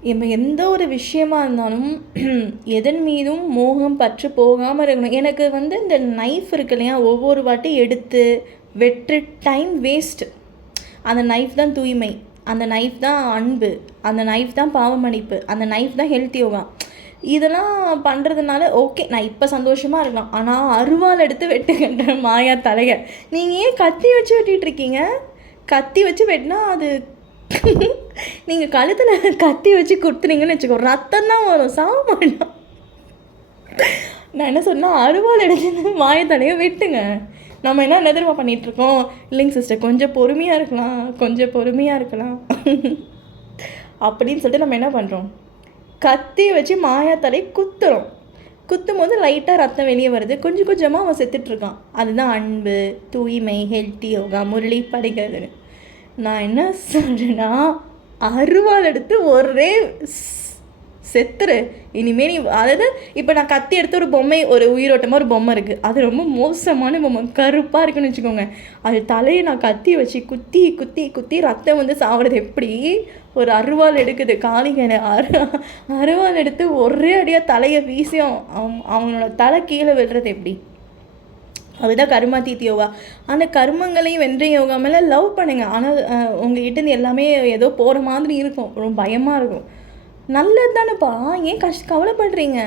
நம்ம எந்த ஒரு விஷயமா இருந்தாலும் எதன் மீதும் மோகம் பற்று போகாமல் இருக்கணும். எனக்கு வந்து இந்த நைஃப் இருக்கு இல்லையா ஒவ்வொரு வாட்டி எடுத்து வெற்று டைம் வேஸ்ட்டு அந்த நைஃப் தான் தூய்மை அந்த நைஃப் தான் அன்பு அந்த நைஃப் தான் பாவமணிப்பு அந்த நைஃப் தான் ஹெல்த் யோகா. இதெல்லாம் பண்ணுறதுனால ஓகே நான் இப்போ சந்தோஷமாக இருக்கலாம். ஆனால் அருவாள் எடுத்து வெட்டுகின்ற மாயா தலையை நீங்கள் ஏன் கத்தி வச்சு வெட்டிகிட்ருக்கீங்க கத்தி வச்சு வெட்டினா அது நீங்கள் கழுத்தில் கத்தி வச்சு கொடுத்துனீங்கன்னு வச்சுக்கோ ரத்தம் தான் வரும் சாக மாட்டோம். நான் என்ன சொன்னால் அருவாள் எடுத்து மாயத்தலையை வெட்டுங்க. நம்ம என்ன என்ன தெரியுமா பண்ணிகிட்ருக்கோம் இல்லைங்க சிஸ்டர் கொஞ்சம் பொறுமையாக இருக்கலாம் கொஞ்சம் பொறுமையாக இருக்கலாம். அப்படின்னு சொல்லிட்டு நம்ம என்ன பண்ணுறோம் கத்தி வச்சு மாயாத்தலை குத்துறோம். குத்தும் போது லைட்டாக ரத்தம் வெளியே வருது. கொஞ்சம் கொஞ்சமாக அவன் செத்துட்ருக்கான். அதுதான் அன்பு தூய்மை ஹெல்த்தி யோகா முரளி படிக்கிறதுன்னு நான் என்ன சொல்கிறேன்னா அருவாள் எடுத்து ஒரே செத்துரு. இனிமேல் நீ அதாவது இப்போ நான் கத்தி எடுத்து ஒரு பொம்மை ஒரு உயிரோட்டமாக ஒரு பொம்மை இருக்குது அது ரொம்ப மோசமான பொம்மை கருப்பாக இருக்குன்னு வச்சுக்கோங்க. அது தலையை நான் கத்தி வச்சு குத்தி குத்தி குத்தி ரத்தம் வந்து சாப்பிட்றது எப்படி? ஒரு அருவாள் எடுக்குது காளிகனை அரு அருவாள் எடுத்து ஒரே அடியாக தலையை வீசியும் அவங்களோட தலை கீழே விடுறது எப்படி? அதுதான் கர்மாத்தீத் யோகா. அந்த கர்மங்களையும் வென்ற யோகா மேலே லவ் பண்ணுங்கள் ஆனால் உங்ககிட்ட எல்லாமே ஏதோ போகிற மாதிரி இருக்கும். ரொம்ப பயமாக இருக்கும். நல்லது தானேப்பா ஏன் கஷ்ட கவலைப்படுறீங்க?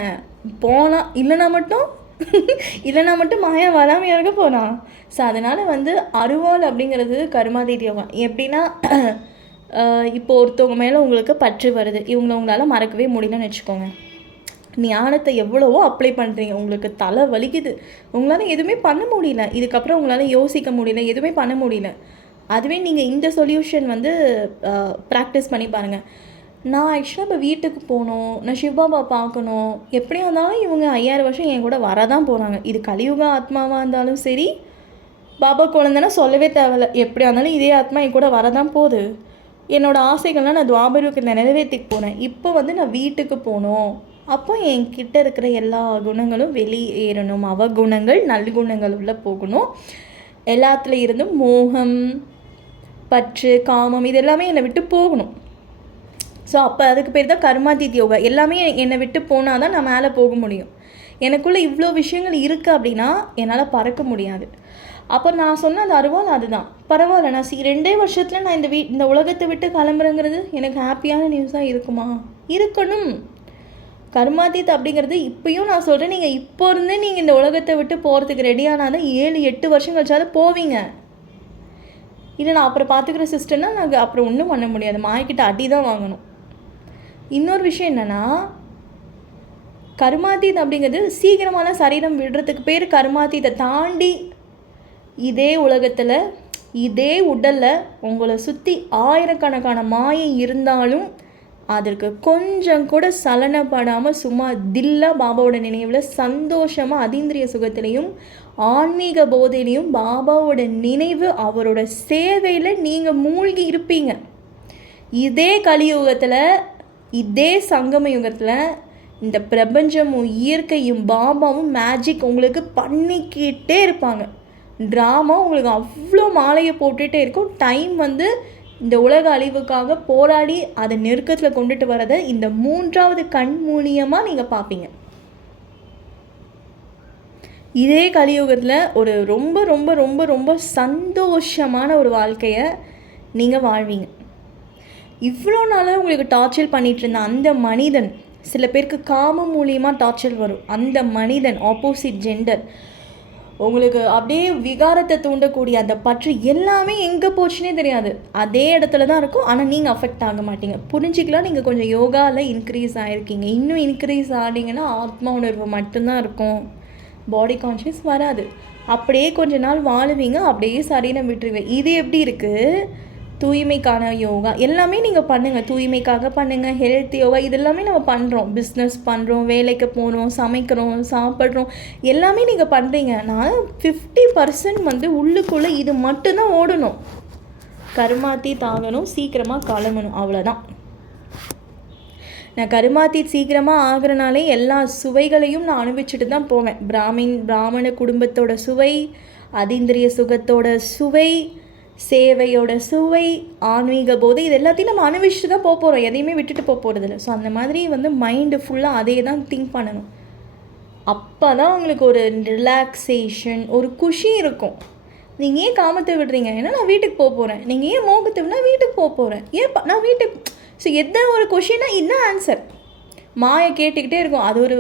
போனால் இல்லைனா மட்டும் இல்லைனா மட்டும் மாயா வராமல் இருக்க போகிறான் ஸோ அதனால் வந்து அருவாள் அப்படிங்கிறது கருமாதீத் எப்படின்னா இப்போ ஒருத்தவங்க மேலே உங்களுக்கு பற்று வருது. இவங்களை உங்களால் மறக்கவே முடியலன்னு வச்சுக்கோங்க. ஞானத்தை எவ்வளவோ அப்ளை பண்ணுறீங்க உங்களுக்கு தலை வலிக்குது. உங்களால் எதுவுமே பண்ண முடியல. இதுக்கப்புறம் உங்களால் யோசிக்க முடியல. எதுவுமே பண்ண முடியல. அதுவே நீங்கள் இந்த சொல்யூஷன் வந்து ப்ராக்டிஸ் பண்ணி பாருங்கள் நான் ஆக்சுவலாக இப்போ வீட்டுக்கு போகணும் நான் சிவபாபா பார்க்கணும். எப்படியா இருந்தாலும் இவங்க ஐயாயிரம் வருஷம் என் கூட வரதான் போகிறாங்க இது கலியுக ஆத்மாவாக இருந்தாலும் சரி பாபா குழந்தைன்னா சொல்லவே தேவையில்ல. எப்படியா இருந்தாலும் இதே ஆத்மா என் கூட வரதான் போகுது. என்னோடய ஆசைகள்லாம் நான் துவாபருக்கு நிறைவேற்றிக்கு போனேன் இப்போ வந்து நான் வீட்டுக்கு போகணும். அப்போ என்கிட்ட இருக்கிற எல்லா குணங்களும் வெளியேறணும். அவகுணங்கள் நல்குணங்கள் உள்ளே போகணும். எல்லாத்துல இருந்தும் மோகம் பற்று காமம் இது எல்லாமே என்னை விட்டு போகணும். ஸோ அப்போ அதுக்கு பேர் தான் கர்மாதித் யோகா. எல்லாமே என்னை விட்டு போனால் தான் நான் மேலே போக முடியும். எனக்குள்ளே இவ்வளோ விஷயங்கள் இருக்குது அப்படின்னா என்னால் பறக்க முடியாது. அப்போ நான் சொன்ன அந்த அருவாள் அதுதான். பரவாயில்ல நான் சி ரெண்டே வருஷத்தில் நான் இந்த வீ இந்த உலகத்தை விட்டு கிளம்புறேங்கிறது எனக்கு ஹாப்பியான நியூஸாக இருக்குமா? இருக்கணும். கர்மாதீத் அப்படிங்கிறது இப்பயும் நான் சொல்கிறேன் நீங்கள் இப்போ இருந்தே நீங்கள் இந்த உலகத்தை விட்டு போகிறதுக்கு ரெடியானால் தான் ஏழு எட்டு வருஷம் கழிச்சாலும் போவீங்க. இல்லை நான் அப்புறம் பார்த்துக்கிற சிஸ்டர்னால் நாங்கள் அப்புறம் ஒன்றும் பண்ண முடியாது. மாய்கிட்ட அடி தான் வாங்கணும். இன்னொரு விஷயம் என்னென்னா கருமாத்தீத் அப்படிங்கிறது சீக்கிரமான சரீரம் விடுறதுக்கு பேர் கருமாத்தீத்தை தாண்டி இதே உலகத்தில் இதே உடலில் உங்களை சுற்றி ஆயிரக்கணக்கான மாயை இருந்தாலும் அதற்கு கொஞ்சம் கூட சலனப்படாமல் சும்மா தில்லா பாபாவோட நினைவில் சந்தோஷமாக அதீந்திரிய சுகத்திலையும் ஆன்மீக போதையிலையும் பாபாவோட நினைவு அவரோட சேவையில் நீங்கள் மூழ்கி இருப்பீங்க. இதே கலியுகத்தில் இதே சங்கம யுகத்தில் இந்த பிரபஞ்சமும் இயற்கையும் பாபாவும் மேஜிக் உங்களுக்கு பண்ணிக்கிட்டே இருப்பாங்க. ட்ராமா உங்களுக்கு அவ்வளோ மாலையை போட்டுகிட்டே இருக்கும். டைம் வந்து இந்த உலக அழிவுக்காக போராடி அதை நெருக்கத்தில் கொண்டுட்டு வரதை இந்த மூன்றாவது கண் மூலியமாக நீங்கள் பார்ப்பீங்க. இதே கலியுகத்தில் ஒரு ரொம்ப ரொம்ப ரொம்ப ரொம்ப சந்தோஷமான ஒரு வாழ்க்கையை நீங்கள் வாழ்வீங்க. இவ்வளோ நாளாக உங்களுக்கு டார்ச்சர் பண்ணிகிட்டு இருந்த அந்த மனிதன் சில பேருக்கு காமம் மூலியமாக டார்ச்சர் வரும். அந்த மனிதன் ஆப்போசிட் ஜெண்டர் உங்களுக்கு அப்படியே விகாரத்தை தூண்டக்கூடிய அந்த பற்று எல்லாமே எங்கே போச்சுன்னே தெரியாது. அதே இடத்துல தான் இருக்கும். ஆனால் நீங்கள் அஃபெக்ட் ஆக மாட்டீங்க. புரிஞ்சிக்கலாம் நீங்கள் கொஞ்சம் யோகாவில் இன்க்ரீஸ் ஆகிருக்கீங்க இன்னும் இன்க்ரீஸ் ஆனீங்கன்னா ஆத்மா உணர்வு மட்டும்தான் இருக்கும். பாடி கான்ஷியஸ் வராது. அப்படியே கொஞ்ச நாள் வாழுவீங்க. அப்படியே சரீரம் விட்டுருவீங்க. இது எப்படி இருக்குது தூய்மைக்கான யோகா எல்லாமே நீங்கள் பண்ணுங்கள் தூய்மைக்காக பண்ணுங்கள் ஹெல்த் யோகா இதெல்லாமே நம்ம பண்ணுறோம் பிஸ்னஸ் பண்ணுறோம் வேலைக்கு போகிறோம் சமைக்கிறோம். சாப்பிட்றோம். எல்லாமே நீங்கள் பண்ணுறீங்க நான் ஃபிஃப்டி பர்சன்ட் வந்து உள்ளுக்குள்ளே இது மட்டும்தான் ஓடணும். கருமாத்தி தாங்கணும். சீக்கிரமாக கிளம்பணும். அவ்வளோதான் நான் கருமாத்தி சீக்கிரமாக ஆகிறனாலே எல்லா சுவைகளையும் நான் அனுபவிச்சுட்டு தான் போவேன். பிராமின் பிராமண குடும்பத்தோட சுவை அதீந்திரிய சுகத்தோட சுவை சேவையோட சுவை ஆன்மீக போது இது எல்லாத்தையும் நம்ம அனுபவிச்சுட்டு தான் போக போகிறோம் எதையுமே விட்டுட்டு போக போகிறதில்ல ஸோ அந்த மாதிரி வந்து மைண்டு ஃபுல்லாக அதே தான் திங்க் பண்ணணும். அப்போ தான் உங்களுக்கு ஒரு ரிலாக்ஸேஷன் ஒரு குஷி இருக்கும். நீங்கள் ஏன் காமத்தை விடுறீங்க? ஏன்னா நான் வீட்டுக்கு போக போகிறேன் நீங்கள் ஏன் மோகத்தை விடனா வீட்டுக்கு போக போகிறேன் ஏன் நான் வீட்டுக்கு ஸோ எந்த ஒரு கொஷின்னா என்ன ஆன்சர் மாயை கேட்டுக்கிட்டே இருக்கும். அது ஒரு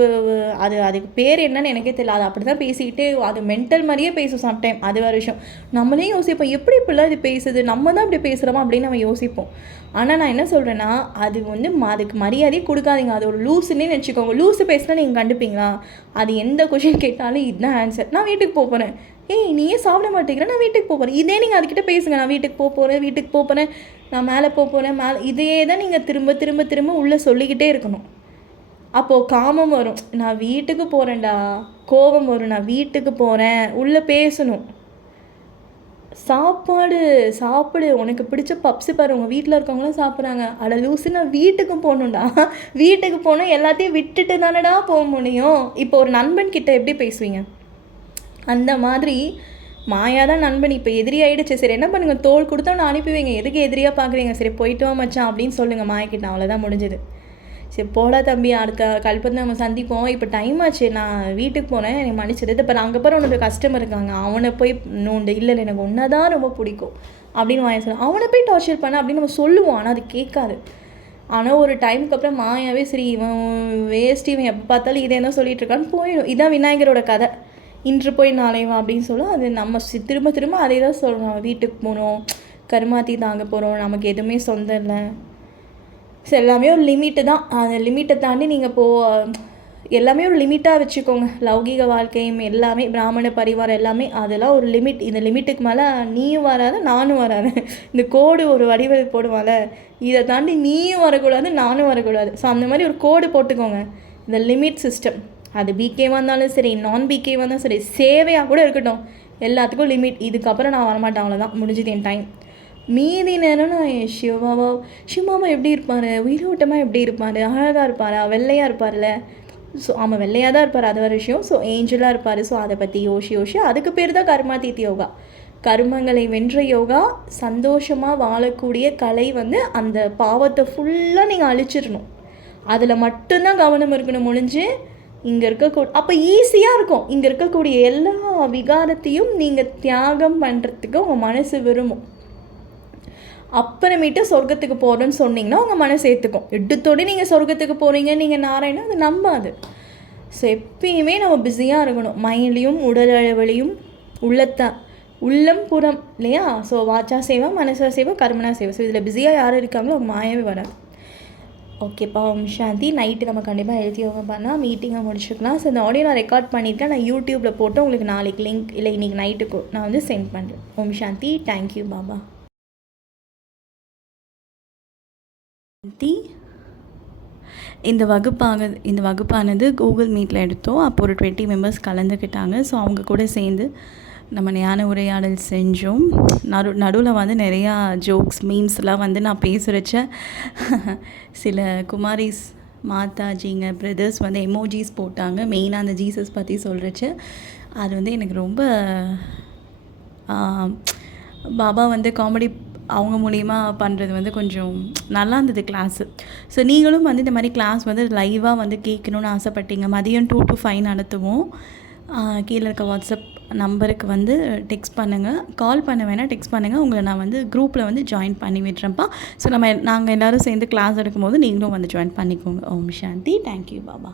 அது அதுக்கு பேர் என்னன்னு எனக்கே தெரியல. அது அப்படி தான் பேசிக்கிட்டே அது மென்டல் மாதிரியே பேசும் சம்டைம் அது வேறு விஷயம். நம்மளே யோசிப்போம். எப்படி இப்படிலாம் இது பேசுது? நம்ம தான் இப்படி பேசுகிறோமா அப்படின்னு நம்ம யோசிப்போம். ஆனால் நான் என்ன சொல்கிறேன்னா அது வந்து அதுக்கு மரியாதையே கொடுக்காதீங்க. அது ஒரு லூஸுன்னே நினச்சிக்கோங்க. லூஸு பேசினா நீங்கள் கண்டுப்பீங்களா? அது எந்த கொஷின் கேட்டாலும் இதுதான் ஆன்சர் நான் வீட்டுக்கு போக போகிறேன் ஏய் நீயே சாப்பிட மாட்டேங்கிற? நான் வீட்டுக்கு போகிறேன் இதே நீங்கள் அதுக்கிட்ட பேசுங்க. நான் வீட்டுக்கு போக போகிறேன் வீட்டுக்கு போக போகிறேன் நான் மேலே போக போகிறேன் மேலே. இதையே தான் நீங்கள் திரும்ப திரும்ப திரும்ப உள்ளே சொல்லிக்கிட்டே இருக்கணும். அப்போது காமம் வரும். நான் வீட்டுக்கு போகிறேன்டா கோபம் வரும். நான் வீட்டுக்கு போகிறேன் உள்ளே பேசணும். சாப்பாடு சாப்பிடு. உனக்கு பிடிச்ச பப்ஸு பாரு. உங்கள் வீட்டில் இருக்கவங்களும் சாப்பிட்றாங்க. அட லூசு. நான் வீட்டுக்கு போகணும்டா. வீட்டுக்கு போனால் எல்லாத்தையும் விட்டுட்டு தானடா போக முடியும்? இப்போ ஒரு நண்பன் கிட்ட எப்படி பேசுவீங்க? அந்த மாதிரி மாயா தான் நண்பன். இப்போ எதிரி ஆயிடுச்சு. சரி என்ன பண்ணுங்கள் தோல் கொடுத்தா நான் அனுப்பி வைங்க. எதுக்கு எதிரியாக பார்க்குறீங்க சரி போயிட்டு வா மச்சான் அப்படின்னு சொல்லுங்கள் மாயக்கிட்ட அவ்வளோதான் முடிஞ்சது. சரி போடா தம்பி அடுத்த கல்பத்தை நம்ம சந்திப்போம். இப்போ டைம் ஆச்சு நான் வீட்டுக்கு போனேன் எனக்கு மன்னிச்சது இப்போ அங்கே போகிற உன்னோட கஸ்டமர் இருக்காங்க. அவனை போய் நோண்டு இல்லை இல்லை எனக்கு ஒன்றை தான் ரொம்ப பிடிக்கும். அப்படின்னு வாங்கி சொல்ல அவனை போய் டார்ச்சர் பண்ண அப்படின்னு நம்ம சொல்லுவோம். ஆனால் அது கேட்காது. ஆனால் ஒரு டைமுக்கு அப்புறம் மாயாவே சரி இவன் வேஸ்ட் இவன் எப்போ பார்த்தாலும் இதே தான் சொல்லிட்டு இருக்கான்னு போயிடும். இதான் விநாயகரோட கதை. இன்று போய் நாளை அப்படின்னு சொல்லும். அது நம்ம சி- திரும்ப திரும்ப அதே தான் சொல்கிறோம் வீட்டுக்கு போகணும் கருமாத்தி தாங்க போகிறோம் நமக்கு எதுவுமே சொந்தம் இல்லை. ஸோ எல்லாமே ஒரு லிமிட்டு தான். அந்த லிமிட்டை தாண்டி நீங்கள் போ எல்லாமே ஒரு லிமிட்டாக வச்சுக்கோங்க. லௌகீக வாழ்க்கையும் எல்லாமே பிராமண பரிவாரம் எல்லாமே அதெல்லாம் ஒரு லிமிட் இந்த லிமிட்டுக்கு மேலே நீயும் வராத நானும் வராது. இந்த கோடு ஒரு வடிவில் போடுவால இதை தாண்டி நீயும் வரக்கூடாது நானும் வரக்கூடாது. ஸோ அந்த மாதிரி ஒரு கோடு போட்டுக்கோங்க. இந்த லிமிட் சிஸ்டம் அது பிகேவாக இருந்தாலும் சரி நான் பிகேவாக இருந்தாலும் சரி சேவையாக கூட இருக்கட்டும். எல்லாத்துக்கும் லிமிட் இதுக்கப்புறம் நான் வரமாட்டேன் அவ்வளோதான் முடிஞ்சது என் டைம் மீதி நேரம் நான் என் சிவாவா சிவமாமா எப்படி இருப்பார்? உயிரோட்டமாக எப்படி இருப்பார்? அழகாக இருப்பாரா? வெள்ளையாக இருப்பார்ல ஸோ ஆமாம் வெள்ளையாக தான் இருப்பார். அது ஒரு விஷயம். ஸோ ஏஞ்சலாக இருப்பார். ஸோ அதை பற்றி யோசி யோசி. அதுக்கு பேர் தான் கர்மாதீத் யோகா. கர்மங்களை வென்ற யோகா சந்தோஷமாக வாழக்கூடிய கலை வந்து அந்த பாவத்தை ஃபுல்லாக நீங்கள் அழிச்சிடணும். அதில் மட்டும்தான் கவனம் இருக்கணும். முடிஞ்சு இங்கே இருக்கக்கூடிய அப்போ ஈஸியாக இருக்கும். இங்கே இருக்கக்கூடிய எல்லா விகாரத்தையும் நீங்கள் தியாகம் பண்ணுறதுக்கு உங்கள் மனசு விரும்பும். அப்புறமேட்டு சொர்க்கத்துக்கு போகிறேன்னு சொன்னீங்கன்னா உங்கள் மனசு ஏற்றுக்கும் எடுத்தோடு நீங்கள் சொர்க்கத்துக்கு போகிறீங்க நீங்கள் நாராயணா அது நம்பாது. ஸோ எப்பயுமே நம்ம பிஸியாக இருக்கணும். மைண்ட்லேயும் உடல் அளவிலையும் உள்ளம் புறம் இல்லையா? ஸோ வாச்சா சேவா மனசா சேவா கர்மனா சேவா. ஸோ இதில் பிஸியாக யாரும் இருக்காங்களோ அவங்க மாயவே வராது. ஓகேப்பா ஓம் சாந்தி. நைட்டு நம்ம கண்டிப்பாக எழுதி யோகா பண்ணால் மீட்டிங்கை முடிச்சுக்கலாம். ஸோ இந்த ஆடியோ நான் ரெக்கார்ட் பண்ணியிருக்கேன் நான் யூடியூப்பில் போட்டு உங்களுக்கு நாளைக்கு லிங்க் இல்லை இன்றைக்கி நைட்டுக்கு நான் வந்து சென்ட் பண்ணுறேன் ஓம் சாந்தி. தேங்க்யூ பாபா சாந்தி இந்த வகுப்பாக இந்த வகுப்பானது கூகுள் மீட்டில் எடுத்தோம். அப்போ ஒரு டுவெண்ட்டி மெம்பர்ஸ் கலந்துக்கிட்டாங்க. ஸோ அவங்க கூட சேர்ந்து நம்ம ஞான உரையாடல் செஞ்சோம். நடு நடுவில் வந்து நிறையா ஜோக்ஸ் மீம்ஸ்லாம் வந்து நான் பேசுகிறச்ச சில குமாரிஸ் மாதாஜிங்க பிரதர்ஸ் வந்து எமோஜிஸ் போட்டாங்க. மெயினாக அந்த ஜீசஸ் பற்றி சொல்கிறச்ச அது வந்து எனக்கு ரொம்ப பாபா வந்து காமெடி அவங்க மூலிமா பண்ணுறது வந்து கொஞ்சம் நல்லா இருந்தது கிளாஸு ஸோ நீங்களும் வந்து இந்த மாதிரி கிளாஸ் வந்து லைவாக வந்து கேட்கணுன்னு ஆசைப்பட்டீங்க. மதியம் டூ டு ஃபைவ் நடத்துவோம். கீழே இருக்க வாட்ஸ்அப் நம்பருக்கு வந்து டெக்ஸ்ட் பண்ணுங்கள் கால் பண்ண வேணால் டெக்ஸ்ட் பண்ணுங்கள் உங்களை நான் வந்து குரூப்பில் வந்து ஜாயின் பண்ணி விட்டுறேன்ப்பா ஸோ நம்ம நாங்கள் எல்லோரும் சேர்ந்து கிளாஸ் எடுக்கும்போது நீங்களும் வந்து ஜாயின் பண்ணிக்கோங்க. ஓம் சாந்தி. தேங்க்யூ பாபா